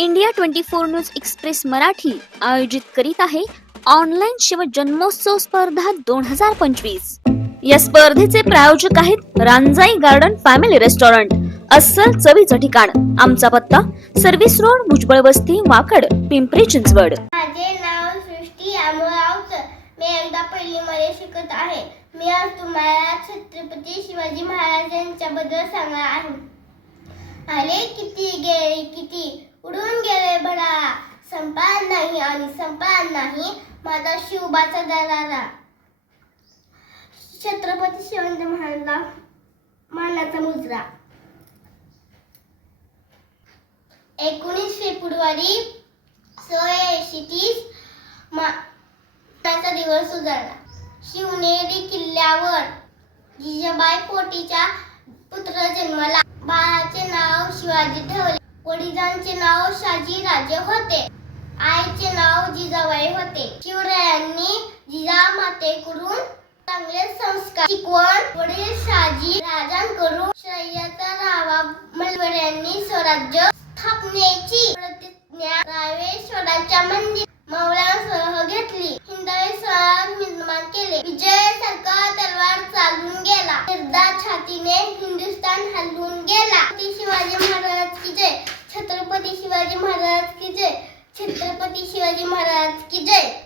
India 24 news express Marathi आयोजित करीत आहे ऑनलाईन शिवजन्मोत्सव स्पर्धा 2025। या स्पर्धेचे प्रायोजक आहेत रांजाई गार्डन फॅमिली रेस्टॉरंट, अस्सल चवीचं ठिकाण। आमचा पत्ता सर्व्हिस रोड, भुजबळ वस्ती, वाकड, पिंपरी चिंचवड। माझे नाव सृष्टी अमोल। मी एकदा पहिलीमध्ये शिकत आहे। मी आज तुम्हाला छत्रपती शिवाजी महाराजांच्याबद्दल सांगणार आहे। आले किती गेले किती, उडून गेले भडा, संपला नाही आणि संपला नाही माझा शिवबाचा दरारा। छत्रपती शिवाजी महाराजांना मानाचा मुजरा। 19 फेब्रुवारी 1630 त्याचा दिवस उजाडला। शिवनेरी किल्ल्यावर जिजाबाई पोटीच्या पुत्र जन्मला। बाळाचे नाव शिवाजी ठेवले। वडिलांचे नाव शाजी राजे होते। आईचे नाव जिजाबाई होते। शिवरायांनी जिजामातेकडून चांगले संस्कार शिकवण वडील शाजी राजांकडून शर्यत राहावा। मलवड्यांनी स्वराज्य स्थापनेची प्रतिज्ञा रामेश्वराच्या मंदिर मौलांसह घेतली। हिंदवी स्वराज्य निर्माण केले। विजयासारखा तलवार चालून गेला। निर्धार छातीने हिंदुस्थान हलवून गेला। शिवाजी महाराज की जय। छत्रपती शिवाजी महाराज की जय। छत्रपती शिवाजी महाराज की जय।